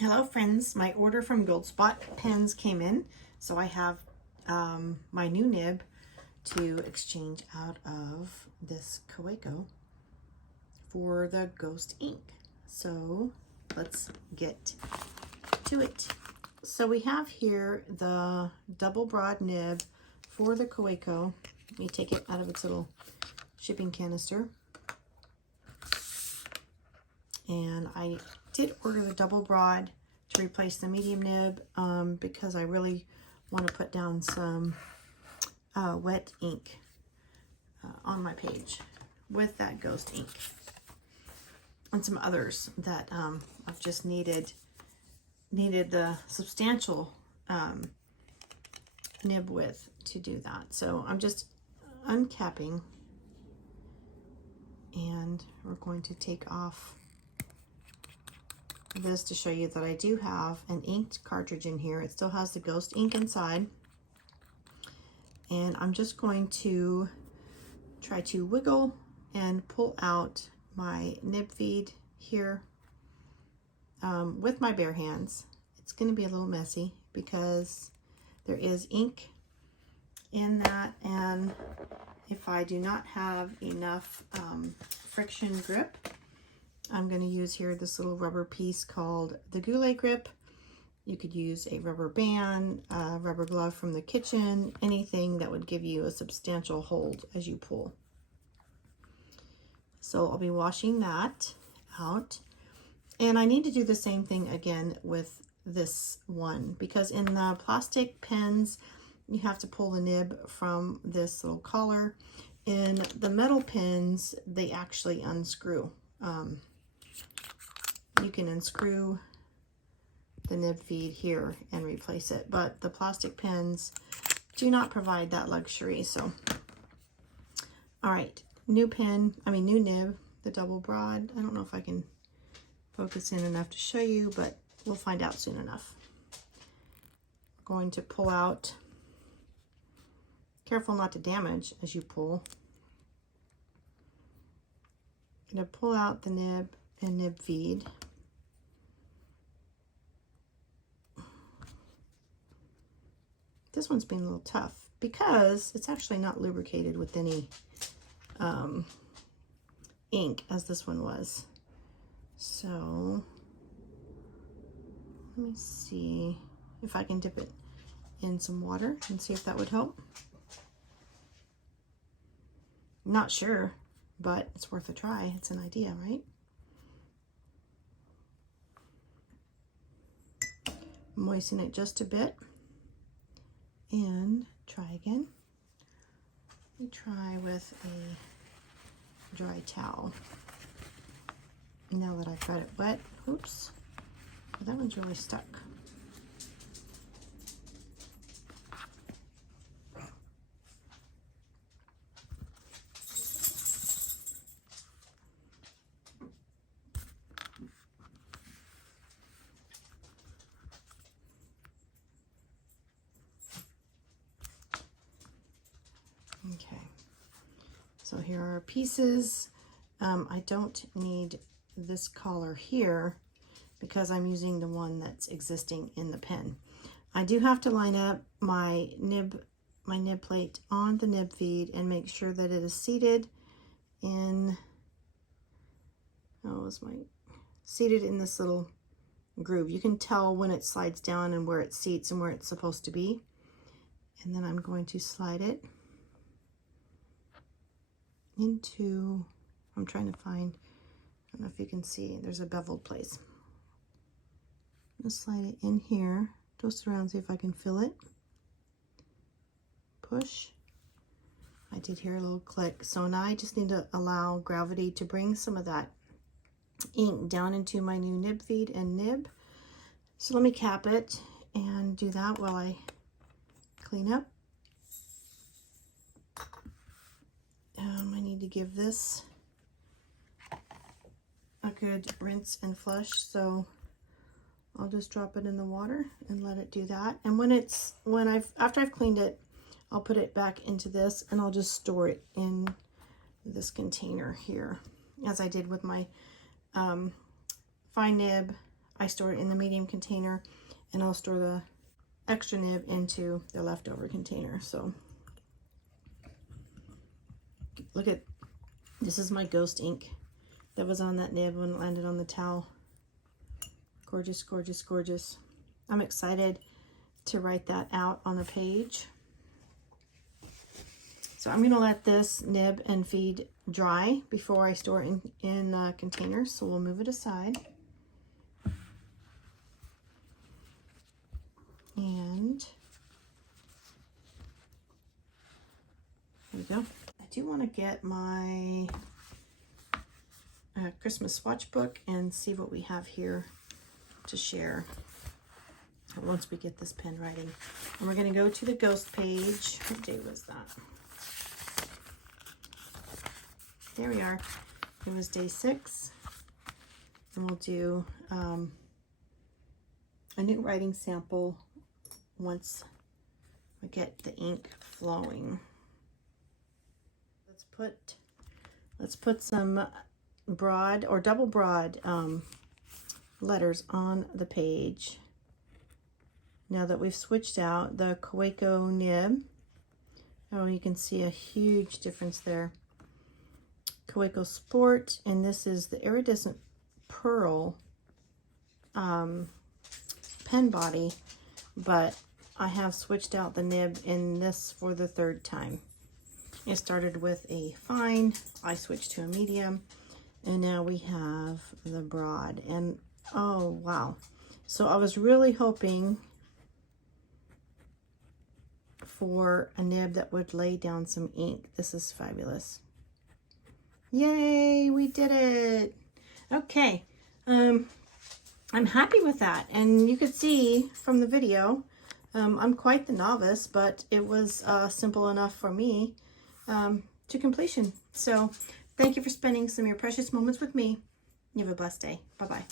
Hello friends, my order from Gold Spot pens came in, so I have my new nib to exchange out of this Kaweco for the Ghost ink. So let's get to it. So we have here the double broad nib for the Kaweco. Let me take it out of its little shipping canister. And I did order the double broad to replace the medium nib because I really want to put down some wet ink on my page with that Ghost ink and some others that I've just needed the substantial nib with to do that. So I'm just uncapping, and we're going to take off this to show you that I do have an inked cartridge in here. It still has the Ghost ink inside, and I'm just going to try to wiggle and pull out my nib feed here with my bare hands. It's going to be a little messy because there is ink in that, and if I do not have enough friction grip, I'm going to use here this little rubber piece called the Goulet grip. You could use a rubber band, a rubber glove from the kitchen, anything that would give you a substantial hold as you pull. So I'll be washing that out. And I need to do the same thing again with this one, because in the plastic pens, you have to pull the nib from this little collar. In the metal pens, they actually unscrew. You can unscrew the nib feed here and replace it, but the plastic pens do not provide that luxury. So, all right, new nib, the double broad. I don't know if I can focus in enough to show you, but we'll find out soon enough. I'm going to pull out, careful not to damage as you pull. I'm going to pull out the nib and nib feed. This one's being a little tough because it's actually not lubricated with any ink as this one was. So let me see if I can dip it in some water and see if that would help. Not sure, but it's worth a try. It's an idea, right? Moisten it just a bit and try again. We try with a dry towel. Now that I've got it wet, oops, that one's really stuck. Okay, so here are our pieces. I don't need this collar here because I'm using the one that's existing in the pen. I do have to line up my nib plate on the nib feed and make sure that it is seated in, seated in this little groove. You can tell when it slides down and where it seats and where it's supposed to be. And then I'm going to slide it into, I'm trying to find, I don't know if you can see, there's a beveled place. I'm going to slide it in here, twist around, see if I can feel it. Push. I did hear a little click. So now I just need to allow gravity to bring some of that ink down into my new nib feed and nib. So let me cap it and do that while I clean up. I need to give this a good rinse and flush, so I'll just drop it in the water and let it do that. And after I've cleaned it, I'll put it back into this and I'll just store it in this container here, as I did with my fine nib. I store it in the medium container, and I'll store the extra nib into the leftover container. So look at, this is my ghost ink that was on that nib when it landed on the towel. Gorgeous, gorgeous, gorgeous. I'm excited to write that out on a page. So I'm going to let this nib and feed dry before I store it in containers. So we'll move it aside. And there we go. I do want to get my Christmas swatch book and see what we have here to share once we get this pen writing. And we're going to go to the ghost page. What day was that? There we are. It was day 6. And we'll do a new writing sample once we get the ink flowing. Let's put some broad or double broad letters on the page. Now that we've switched out the Kaweco nib, oh, you can see a huge difference there. Kaweco Sport, and this is the Iridescent Pearl pen body, but I have switched out the nib in this for the 3rd time. It started with a fine, I switched to a medium, and now we have the broad. And oh wow, so I was really hoping for a nib that would lay down some ink. This is fabulous. Yay, we did it. Okay, I'm happy with that, and you could see from the video I'm quite the novice, but it was simple enough for me to completion. So thank you for spending some of your precious moments with me. You have a blessed day. Bye-bye.